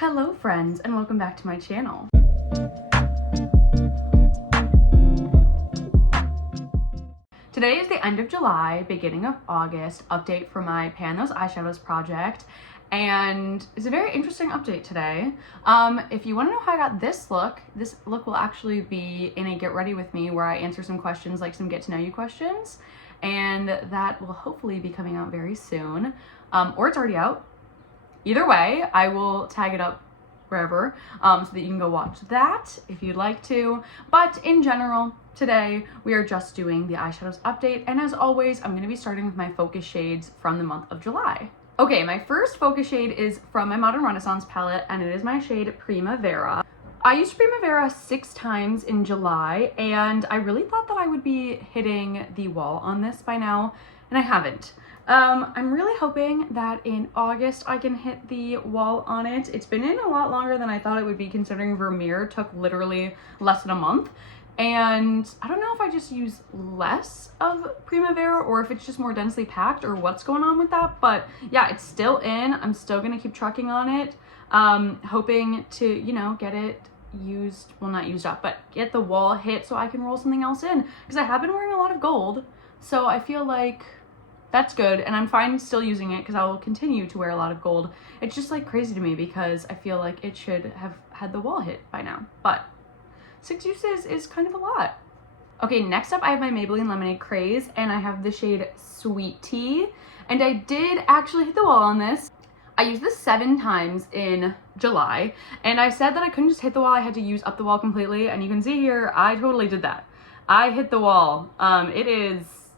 Hello friends, and welcome back to my channel. Today is the end of July, beginning of August, update for my Pan Those Eyeshadows project, and it's a very interesting update today. If you want to know how I got this look will actually be in a Get Ready With Me where I answer some questions, like some get to know you questions, and that will hopefully be coming out very soon, or it's already out. Either way, I will tag it up wherever so that you can go watch that if you'd like to. But in general, today we are just doing the eyeshadows update, and as always, I'm going to be starting with my focus shades from the month of July. Okay, my first focus shade is from my Modern Renaissance palette, and it is my shade Primavera. I used Primavera 6 times in July, and I really thought that I would be hitting the wall on this by now, and I haven't. I'm really hoping that in August I can hit the wall on it. It's been in a lot longer than I thought it would be, considering Vermeer took literally less than a month. And I don't know if I just use less of Primavera or if it's just more densely packed or what's going on with that. But yeah, it's still in. I'm still going to keep trucking on it, hoping to, you know, get it used, well, not used up, but get the wall hit so I can roll something else in. Because I have been wearing a lot of gold, so I feel like that's good, and I'm fine still using it because I will continue to wear a lot of gold. It's just like crazy to me because I feel like it should have had the wall hit by now, but 6 uses is kind of a lot. Okay, next up I have my Maybelline Lemonade Craze, and I have the shade Sweet Tea, and I did actually hit the wall on this. I used this 7 times in July, and I said that I couldn't just hit the wall, I had to use up the wall completely, and you can see here, I totally did that. I hit the wall.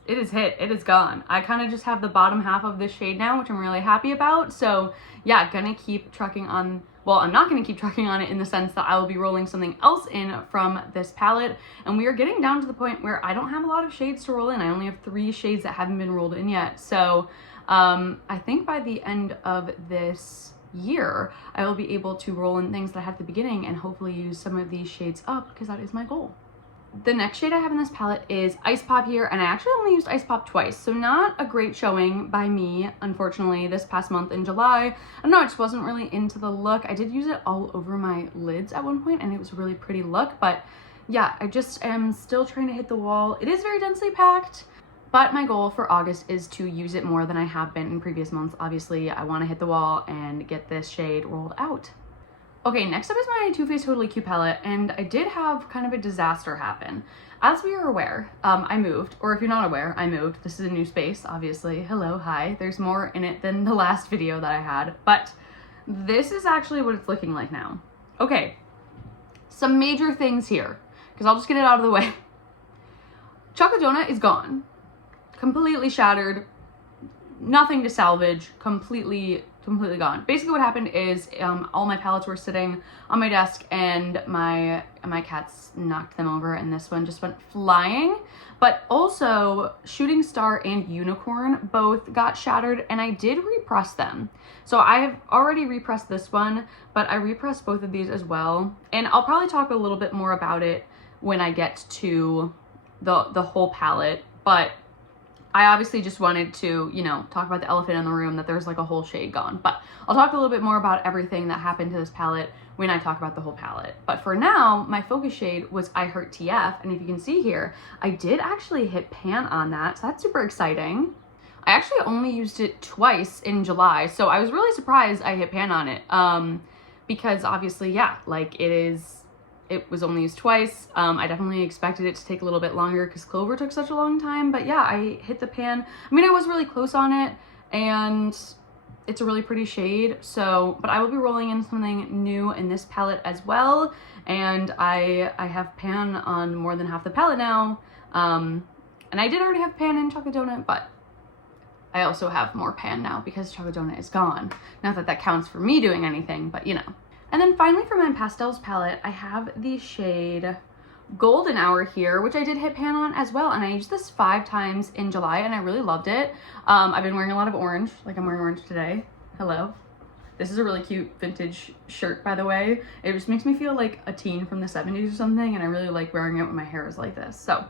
It is hit, it is gone. I kind of just have the bottom half of this shade now, which I'm really happy about. So yeah, gonna keep trucking on, well, I'm not gonna keep trucking on it in the sense that I will be rolling something else in from this palette. And we are getting down to the point where I don't have a lot of shades to roll in. I only have 3 shades that haven't been rolled in yet. So I think by the end of this year, I will be able to roll in things that I have at the beginning and hopefully use some of these shades up, because that is my goal. The next shade I have in this palette is Ice Pop here, and I actually only used Ice Pop twice, so not a great showing by me, unfortunately, this past month in July. I don't know, I just wasn't really into the look. I did use it all over my lids at one point, and it was a really pretty look, but yeah, I just am still trying to hit the wall. It is very densely packed, but my goal for August is to use it more than I have been in previous months. Obviously, I want to hit the wall and get this shade rolled out. Okay, next up is my Too Faced Totally Cute palette, and I did have kind of a disaster happen. As we are aware, I moved, or if you're not aware, I moved. This is a new space, obviously. Hello, hi. There's more in it than the last video that I had, but this is actually what it's looking like now. Okay, some major things here, because I'll just get it out of the way. Chocolate Donut is gone. Completely shattered. Nothing to salvage. Completely gone. Basically what happened is all my palettes were sitting on my desk, and my cats knocked them over, and this one just went flying. But also Shooting Star and Unicorn both got shattered, and I did repress them. So I have already repressed this one, but I repressed both of these as well, and I'll probably talk a little bit more about it when I get to the whole palette. But I obviously just wanted to, you know, talk about the elephant in the room, that there's like a whole shade gone. But I'll talk a little bit more about everything that happened to this palette when I talk about the whole palette. But for now, my focus shade was I Heart TF, and if you can see here, I did actually hit pan on that, so that's super exciting. I actually only used it twice in July, so I was really surprised I hit pan on it, because obviously, yeah, like it was only used twice. I definitely expected it to take a little bit longer because Clover took such a long time, but yeah, I hit the pan. I mean, I was really close on it, and it's a really pretty shade, so, but I will be rolling in something new in this palette as well, and I have pan on more than half the palette now, and I did already have pan in Chocolate Donut, but I also have more pan now because Chocolate Donut is gone. Not that that counts for me doing anything, but you know. And then finally for my pastels palette, I have the shade Golden Hour here, which I did hit pan on as well, and I used this 5 times in July, and I really loved it. I've been wearing a lot of orange, like I'm wearing orange today. Hello. This is a really cute vintage shirt, by the way. It just makes me feel like a teen from the 70s or something, and I really like wearing it when my hair is like this. So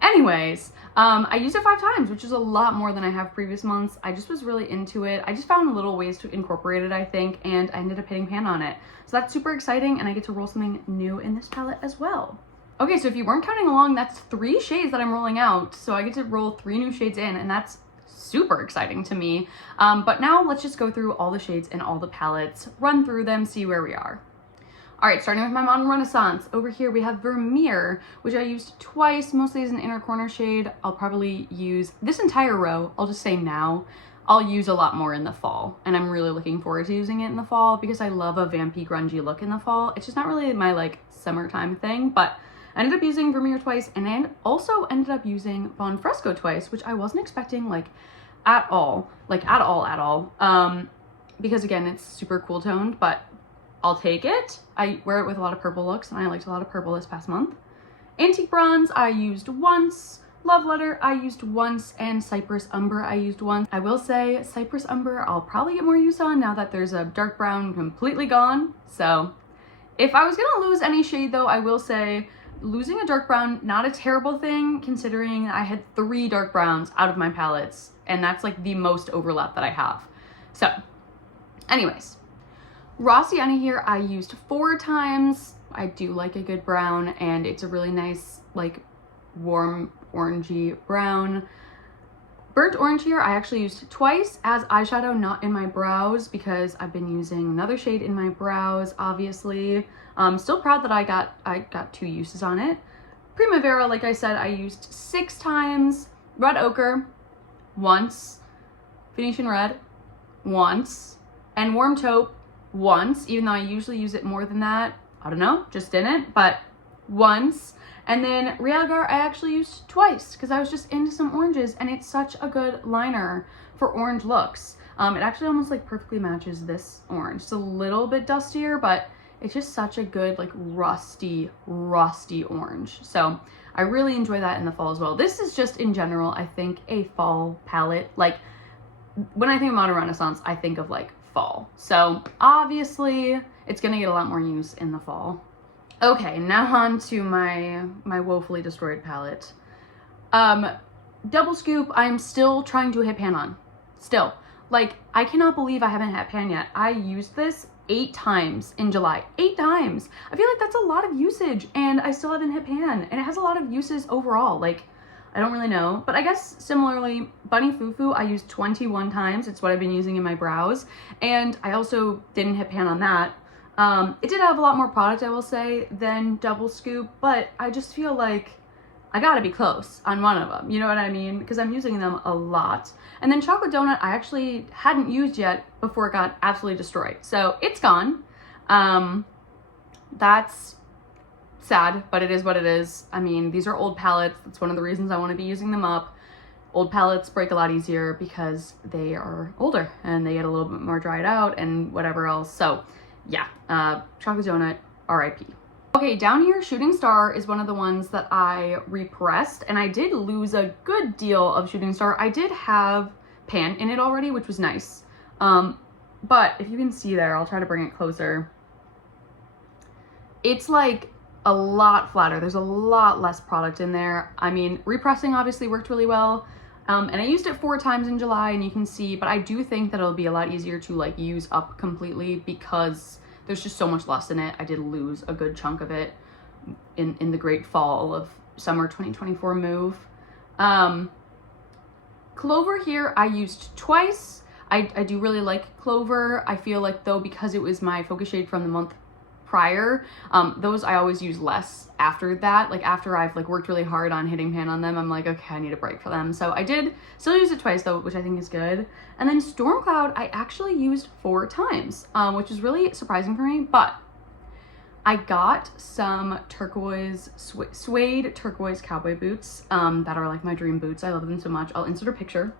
Anyways, I used it 5 times, which is a lot more than I have previous months. I just was really into it. I just found little ways to incorporate it, I think, and I ended up hitting pan on it. So that's super exciting, and I get to roll something new in this palette as well. Okay, so if you weren't counting along, that's 3 shades that I'm rolling out. So I get to roll 3 new shades in, and that's super exciting to me. But now let's just go through all the shades and all the palettes, run through them, see where we are. All right, starting with my Modern Renaissance. Over here we have Vermeer, which I used twice, mostly as an inner corner shade. I'll probably use this entire row. I'll just say now. I'll use a lot more in the fall, and I'm really looking forward to using it in the fall because I love a vampy grungy look in the fall. It's just not really my like summertime thing, but I ended up using Vermeer twice, and I also ended up using Bon Fresco twice, which I wasn't expecting like at all, because again, it's super cool toned, but I'll take it. I wear it with a lot of purple looks, and I liked a lot of purple this past month. Antique Bronze I used once, Love Letter I used once, and Cypress Umber I used once. I will say Cypress Umber I'll probably get more use on now that there's a dark brown completely gone. So if I was gonna lose any shade though, I will say losing a dark brown, not a terrible thing considering I had 3 dark browns out of my palettes, and that's like the most overlap that I have. So anyways, Raw Sienna here I used 4 times. I do like a good brown, and it's a really nice like warm orangey brown. Burnt Orange here I actually used twice as eyeshadow, not in my brows, because I've been using another shade in my brows, obviously. Still proud that I got 2 uses on it. Primavera, like I said, I used 6 times. Red Ochre, once. Venetian Red, once. And Warm Taupe, once, even though I usually use it more than that. I don't know, just didn't, but once. And then Realgar I actually used twice because I was just into some oranges, and it's such a good liner for orange looks. It actually almost like perfectly matches this orange. It's a little bit dustier, but it's just such a good like rusty orange. So I really enjoy that in the fall as well. This is just in general, I think, a fall palette. Like when I think of Modern Renaissance, I think of like fall. So obviously it's gonna get a lot more use in the fall. Okay, now on to my woefully destroyed palette. Double Scoop, I'm still trying to hit pan on. Still. Like, I cannot believe I haven't hit pan yet. I used this 8 times in July. 8 times! I feel like that's a lot of usage, and I still haven't hit pan. And it has a lot of uses overall. Like, I don't really know. But I guess similarly, Bunny Fufu I used 21 times. It's what I've been using in my brows. And I also didn't hit pan on that. It did have a lot more product, I will say, than Double Scoop, but I just feel like I gotta be close on one of them, you know what I mean? Because I'm using them a lot. And then Chocolate Donut I actually hadn't used yet before it got absolutely destroyed. So it's gone. That's sad, but it is what it is. I mean, these are old palettes. That's one of the reasons I want to be using them up. Old palettes break a lot easier because they are older and they get a little bit more dried out and whatever else. So yeah, Chocolate Donut, RIP. Okay, down here, Shooting Star is one of the ones that I repressed, and I did lose a good deal of Shooting Star. I did have pan in it already, which was nice. But if you can see there, I'll try to bring it closer. It's like a lot flatter. There's a lot less product in there. I mean, repressing obviously worked really well. And I used it 4 times in July, and you can see, but I do think that it'll be a lot easier to like use up completely because there's just so much less in it. I did lose a good chunk of it in the great fall of summer 2024 move. Clover here I used twice. I do really like Clover. I feel like though, because it was my focus shade from the month prior, those I always use less after that. Like after I've like worked really hard on hitting pan on them, I'm like, okay, I need a break for them. So I did still use it twice though, which I think is good. And then Storm Cloud I actually used 4 times, which is really surprising for me, but I got some turquoise, suede turquoise cowboy boots that are like my dream boots. I love them so much. I'll insert a picture.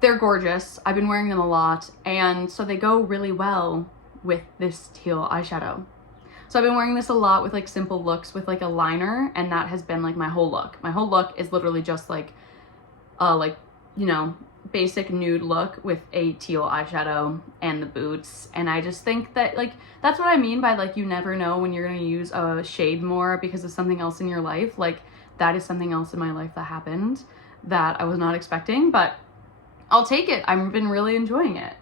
They're gorgeous. I've been wearing them a lot, and so they go really well with this teal eyeshadow. So I've been wearing this a lot with like simple looks with like a liner, and that has been like my whole look. My whole look is literally just like you know, basic nude look with a teal eyeshadow and the boots. And I just think that like that's what I mean by like you never know when you're gonna use a shade more because of something else in your life. Like that is something else in my life that happened that I was not expecting, but I'll take it. I've been really enjoying it.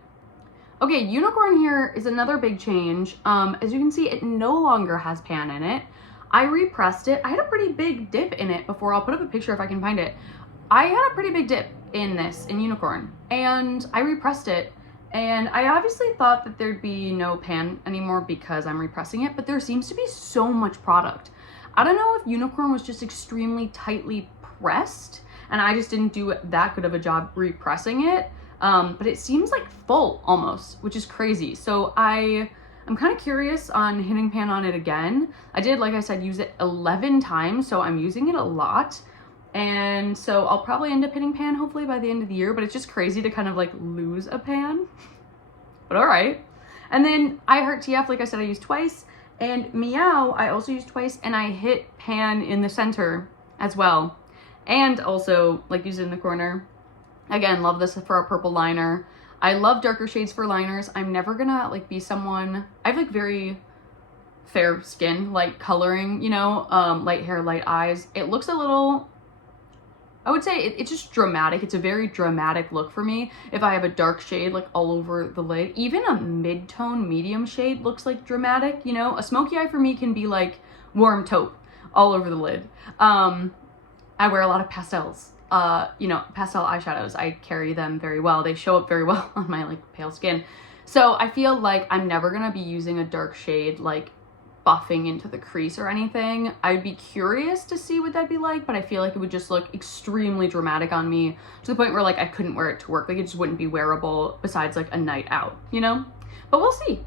Okay, unicorn here is another big change. As you can see, it no longer has pan in it. I repressed it. I had a pretty big dip in it before. I'll put up a picture if I can find it. I had a pretty big dip in this, in unicorn, and I repressed it. And I obviously thought that there'd be no pan anymore because I'm repressing it, but there seems to be so much product. I don't know if unicorn was just extremely tightly pressed and I just didn't do that good of a job repressing it. But it seems like full almost, which is crazy. So I'm kind of curious on hitting pan on it again. I did, like I said, use it 11 times, so I'm using it a lot. And so I'll probably end up hitting pan hopefully by the end of the year, but it's just crazy to kind of like lose a pan, but all right. And then I Heart TF, like I said, I used twice, and Meow I also used twice, and I hit pan in the center as well. And also like used it in the corner. Again, love this for a purple liner. I love darker shades for liners. I'm never gonna like be someone, I have like very fair skin, light coloring, you know, light hair, light eyes. It looks a little, I would say it's just dramatic. It's a very dramatic look for me. If I have a dark shade like all over the lid, even a mid-tone medium shade looks like dramatic, you know? A smoky eye for me can be like warm taupe all over the lid. I wear a lot of pastels, you know, pastel eyeshadows. I carry them very well. They show up very well on my like pale skin. So I feel like I'm never gonna be using a dark shade like buffing into the crease or anything. I'd be curious to see what that'd be like, but I feel like it would just look extremely dramatic on me to the point where like I couldn't wear it to work. Like it just wouldn't be wearable besides like a night out, you know? But we'll see.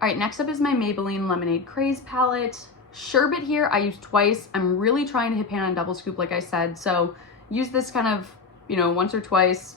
All right, next up is my Maybelline Lemonade Craze palette. Sherbet here I used twice. I'm really trying to hit pan on double scoop like I said, so use this kind of, you know, once or twice.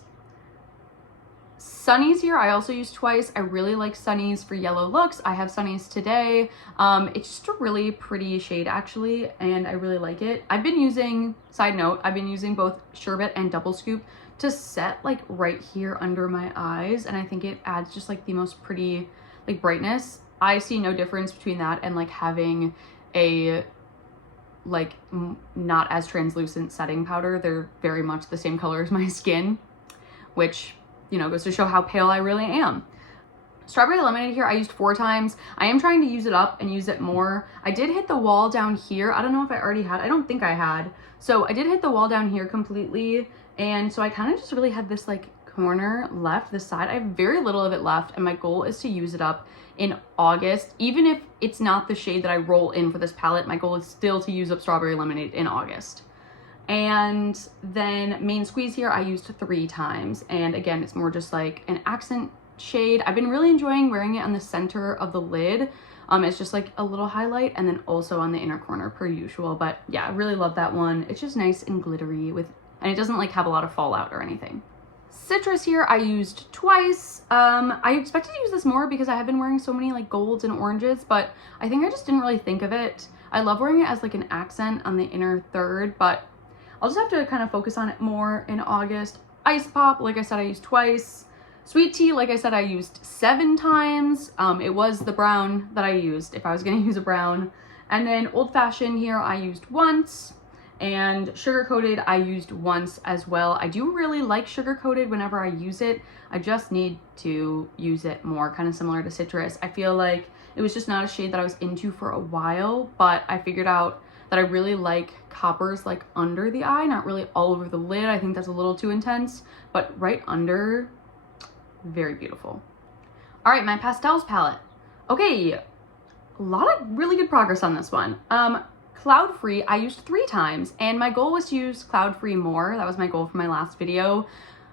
Sunnies here I also used twice. I really like Sunnies for yellow looks. I have Sunnies today. It's just a really pretty shade actually, and I really like it. I've been using, side note, I've been using both Sherbet and double scoop to set like right here under my eyes, and I think it adds just like the most pretty like brightness. I see no difference between that and like having a like not as translucent setting powder. They're very much the same color as my skin, which, you know, goes to show how pale I really am. Strawberry Lemonade here I used 4 times. I am trying to use it up and use it more. I did hit the wall down here. I don't know if I already had, I don't think I had. So I did hit the wall down here completely. And so I kind of just really had this like corner left, this side. I have very little of it left, and my goal is to use it up in August. Even if it's not the shade that I roll in for this palette, my goal is still to use up Strawberry Lemonade in August. And then Main Squeeze here I used 3 times, and again it's more just like an accent shade. I've been really enjoying wearing it on the center of the lid. It's just like a little highlight, and then also on the inner corner per usual. But yeah, I really love that one. It's just nice and glittery with, and it doesn't like have a lot of fallout or anything. Citrus here I used twice. I expected to use this more because I have been wearing so many like golds and oranges, but I think I just didn't really think of it. I love wearing it as like an accent on the inner third, but I'll just have to kind of focus on it more in August. Ice Pop, like I said, I used twice. Sweet Tea, like I said, I used 7 times. It was the brown that I used if I was gonna use a brown. And then Old Fashioned here I used once. And Sugar Coated I used once as well. I do really like Sugar Coated whenever I use it. I just need to use it more, kind of similar to Citrus. I feel like it was just not a shade that I was into for a while, but I figured out that I really like coppers like under the eye, not really all over the lid. I think that's a little too intense, but right under, very beautiful. All right, my pastels palette. Okay, a lot of really good progress on this one. Cloud Free I used 3 times, and my goal was to use Cloud Free more. That was my goal for my last video.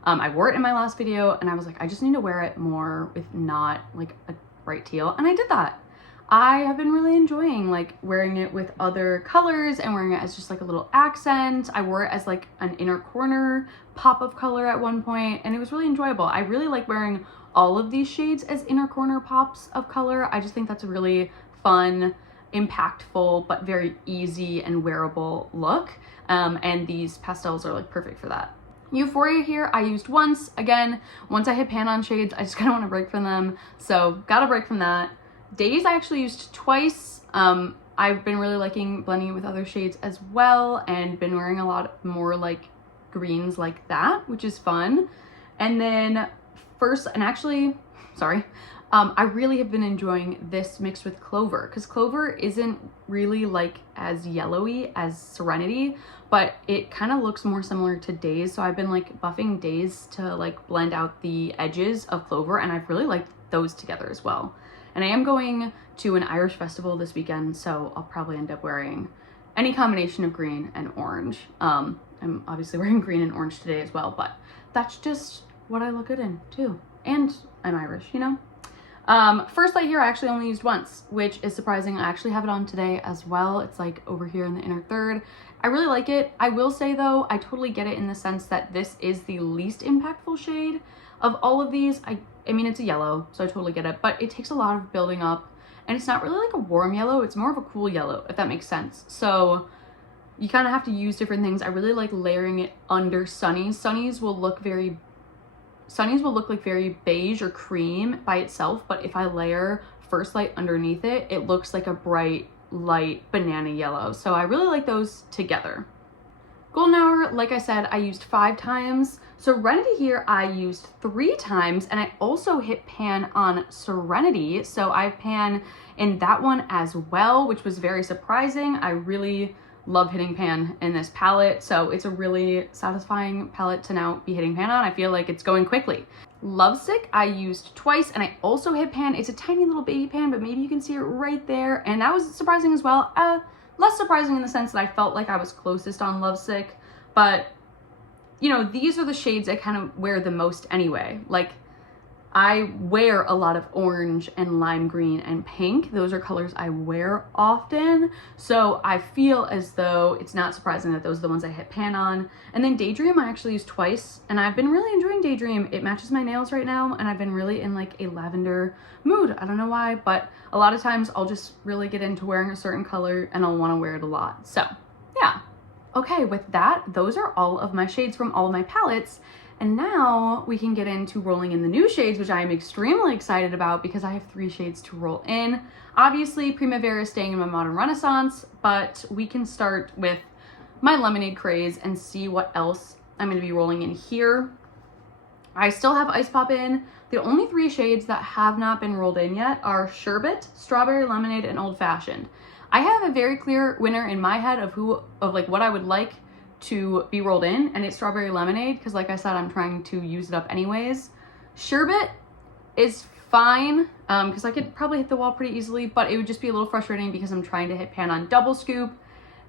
I wore it in my last video, and I was like, I just need to wear it more with not like a bright teal, and I did that. I have been really enjoying like wearing it with other colors and wearing it as just like a little accent. I wore it as like an inner corner pop of color at one point, and it was really enjoyable. I really like wearing all of these shades as inner corner pops of color. I just think that's a really fun, impactful, but very easy and wearable look. And these pastels are like perfect for that. Euphoria here I used once. Again, once I hit pan on shades, I just kind of want to break from them. So got a break from that. Days I actually used twice. I've been really liking blending it with other shades as well, and been wearing a lot more like greens like that, which is fun. And then I really have been enjoying this mixed with Clover, because Clover isn't really like as yellowy as Serenity, but it kind of looks more similar to Days. So I've been like buffing Days to like blend out the edges of Clover, and I've really liked those together as well. And I am going to an Irish festival this weekend, so I'll probably end up wearing any combination of green and orange. I'm obviously wearing green and orange today as well, but that's just what I look good in too. And I'm Irish, you know? First light here I actually only used once, which is surprising. I actually have it on today as well. It's like over here in the inner third. I really like it. I will say though, I totally get it in the sense that this is the least impactful shade of all of these. I mean, it's a yellow, so I totally get it, but it takes a lot of building up, and it's not really like a warm yellow. It's more of a cool yellow, if that makes sense. So you kind of have to use different things. I really like layering it under Sunnies. Sunnies will look like very beige or cream by itself, but if I layer First Light underneath it, it looks like a bright, light banana yellow. So I really like those together. Golden Hour, like I said, I used 5 times. Serenity here, I used 3 times, and I also hit pan on Serenity. So I pan in that one as well, which was very surprising. I really love hitting pan in this palette, so it's a really satisfying palette to now be hitting pan on. I feel like it's going quickly. Lovesick I used twice, and I also hit pan. It's a tiny little baby pan, but maybe you can see it right there, and that was surprising as well. Less surprising in the sense that I felt like I was closest on Lovesick, but you know, these are the shades I kind of wear the most anyway. Like, I wear a lot of orange and lime green and pink. Those are colors I wear often. So I feel as though it's not surprising that those are the ones I hit pan on. And then Daydream I actually used twice, and I've been really enjoying Daydream. It matches my nails right now, and I've been really in like a lavender mood. I don't know why, but a lot of times I'll just really get into wearing a certain color and I'll want to wear it a lot. So yeah. Okay, with that, those are all of my shades from all of my palettes. And now we can get into rolling in the new shades, which I am extremely excited about because I have 3 shades to roll in. Obviously, Primavera is staying in my Modern Renaissance, but we can start with my Lemonade Craze and see what else I'm going to be rolling in here. I still have Ice Pop in. The only 3 shades that have not been rolled in yet are Sherbet, Strawberry Lemonade, and Old Fashioned. I have a very clear winner in my head of what I would like to be rolled in, and it's Strawberry Lemonade, because like I said, I'm trying to use it up anyways. Sherbet is fine, because I could probably hit the wall pretty easily, but it would just be a little frustrating because I'm trying to hit pan on Double Scoop.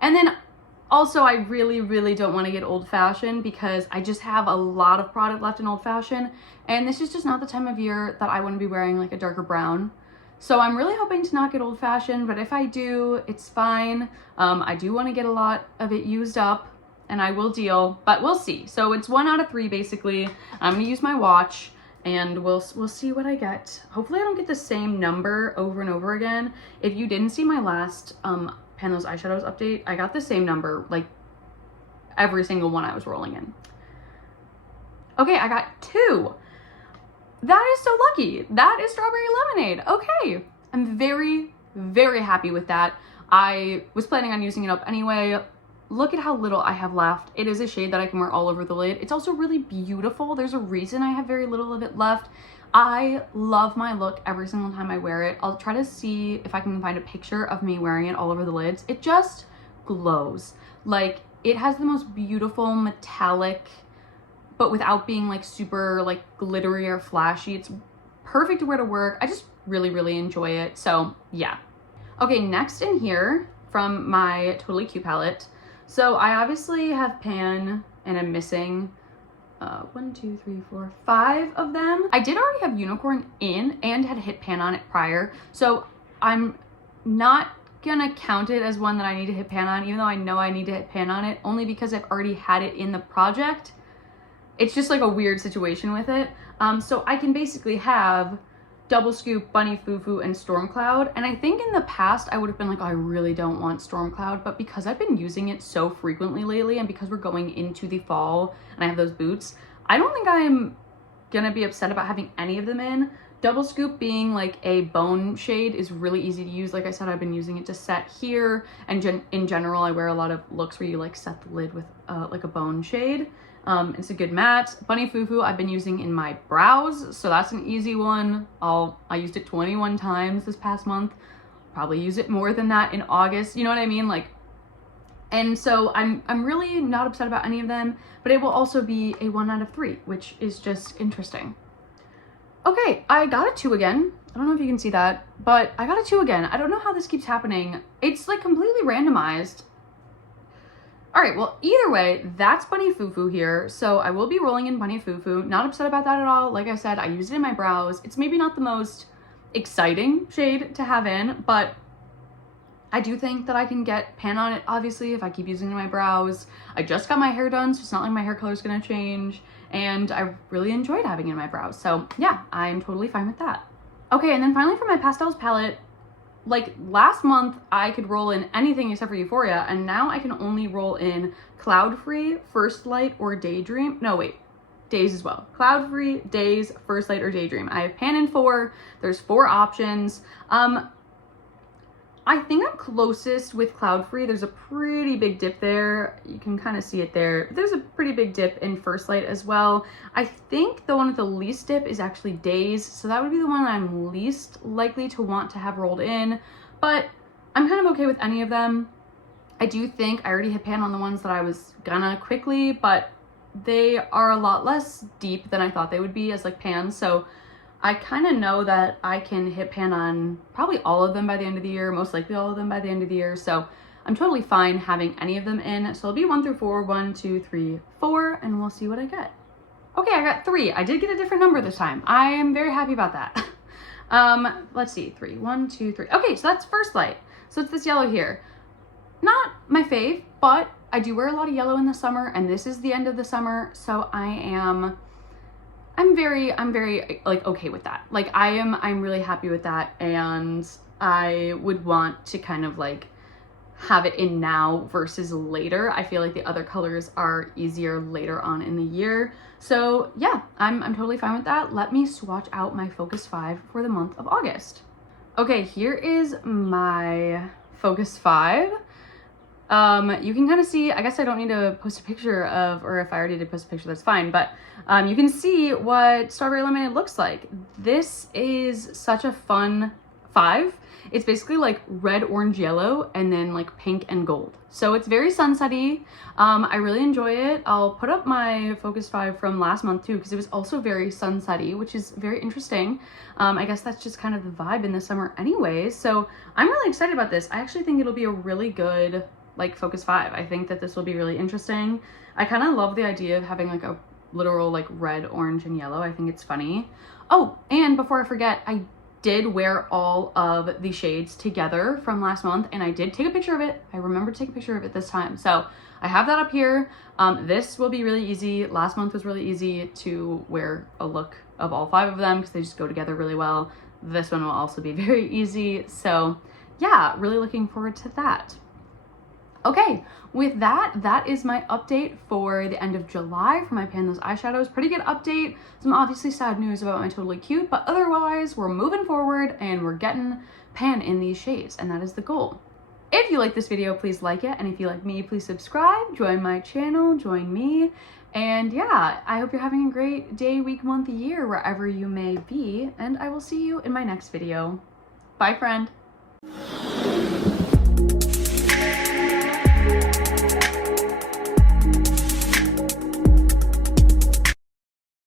And then also I really don't want to get Old Fashioned because I just have a lot of product left in Old Fashioned, and this is just not the time of year that I want to be wearing like a darker brown. So I'm really hoping to not get Old Fashioned, but if I do, it's fine. I do want to get a lot of it used up, and I will deal, but we'll see. So it's 1 out of 3 basically. I'm gonna use my watch and we'll see what I get. Hopefully I don't get the same number over and over again. If you didn't see my last Pan Those Eyeshadows update, I got the same number like every single one I was rolling in. Okay, I got 2. That is so lucky. That is Strawberry Lemonade. Okay, I'm very happy with that. I was planning on using it up anyway. Look at how little I have left. It is a shade that I can wear all over the lid. It's also really beautiful. There's a reason I have very little of it left. I love my look every single time I wear it. I'll try to see if I can find a picture of me wearing it all over the lids. It just glows. Like, it has the most beautiful metallic, but without being like super like glittery or flashy. It's perfect to wear to work. I just really enjoy it. So yeah. Okay, next in here from my Totally Cute palette. So I obviously have pan and I'm missing 1, 2, 3, 4, 5 of them. I did already have Unicorn in and had hit pan on it prior. So I'm not gonna count it as one that I need to hit pan on, even though I know I need to hit pan on it, only because I've already had it in the project. It's just like a weird situation with it. So I can basically have Double Scoop, Bunny Fufu, and Stormcloud. And I think in the past I would have been like, oh, I really don't want Stormcloud, but because I've been using it so frequently lately and because we're going into the fall and I have those boots, I don't think I'm gonna be upset about having any of them in. Double Scoop being like a bone shade is really easy to use. Like I said, I've been using it to set here, and in general, I wear a lot of looks where you like set the lid with like a bone shade. It's a good matte. Bunny Fufu I've been using in my brows, so that's an easy one. I used it 21 times this past month. Probably use it more than that in August, you know what I mean? Like, and so I'm really not upset about any of them, but it will also be a 1 out of 3, which is just interesting. Okay, I got a 2 again. I don't know if you can see that, but I got a 2 again. I don't know how this keeps happening. It's like completely randomized. All right, well, either way, that's Bunny Fufu here. So I will be rolling in Bunny Fufu. Not upset about that at all. Like I said, I use it in my brows. It's maybe not the most exciting shade to have in, but I do think that I can get pan on it, obviously, if I keep using it in my brows. I just got my hair done, so it's not like my hair color is gonna change, and I really enjoyed having it in my brows. So yeah, I'm totally fine with that. Okay, and then finally for my pastels palette, like last month I could roll in anything except for Euphoria, and now I can only roll in Cloud Free, First Light, or Daydream. No, wait. Days as well. Cloud Free, Days, First Light, or Daydream. I have pan in 4. There's 4 options. I think I'm closest with Cloud Free. There's a pretty big dip there. You can kind of see it there. There's a pretty big dip in First Light as well. I think the one with the least dip is actually Days, so that would be the one I'm least likely to want to have rolled in, but I'm kind of okay with any of them. I do think I already hit pan on the ones that I was gonna quickly, but they are a lot less deep than I thought they would be as like pans, so I kind of know that I can hit pan on probably all of them by the end of the year, most likely all of them by the end of the year, so I'm totally fine having any of them in. So it'll be 1 through 4, 1, 2, 3, 4, and we'll see what I get. Okay, I got 3. I did get a different number this time. I am very happy about that. Let's see, 3, 1, 2, 3. Okay, so that's First Light. So it's this yellow here. Not my fave, but I do wear a lot of yellow in the summer, and this is the end of the summer, so I'm very like okay with that. Like I'm really happy with that, and I would want to kind of like have it in now versus later. I feel like the other colors are easier later on in the year. So yeah, I'm totally fine with that. Let me swatch out my Focus 5 for the month of August. Okay, here is my Focus 5. You can kind of see, I guess I don't need to post a picture of, or if I already did post a picture, that's fine, but you can see what Strawberry Lemonade looks like. This is such a fun 5. It's basically like red, orange, yellow, and then like pink and gold. So it's very sunsetty. I really enjoy it. I'll put up my Focus 5 from last month too, because it was also very sunsetty, which is very interesting. I guess that's just kind of the vibe in the summer anyways. So I'm really excited about this. I actually think it'll be a really good like Focus 5. I think that this will be really interesting. I kind of love the idea of having like a literal like red, orange, and yellow. I think it's funny. Oh, and before I forget, I did wear all of the shades together from last month, and I did take a picture of it. I remember to take a picture of it this time. So I have that up here. This will be really easy. Last month was really easy to wear a look of all 5 of them because they just go together really well. This one will also be very easy. So yeah, really looking forward to that. Okay, with that, that is my update for the end of July for my Pan Those Eyeshadows. Pretty good update. Some obviously sad news about my Totally Cute, but otherwise we're moving forward and we're getting pan in these shades, and that is the goal. If you like this video, please like it, and if you like me, please subscribe, join my channel, join me, and yeah, I hope you're having a great day, week, month, year, wherever you may be, and I will see you in my next video. Bye, friend.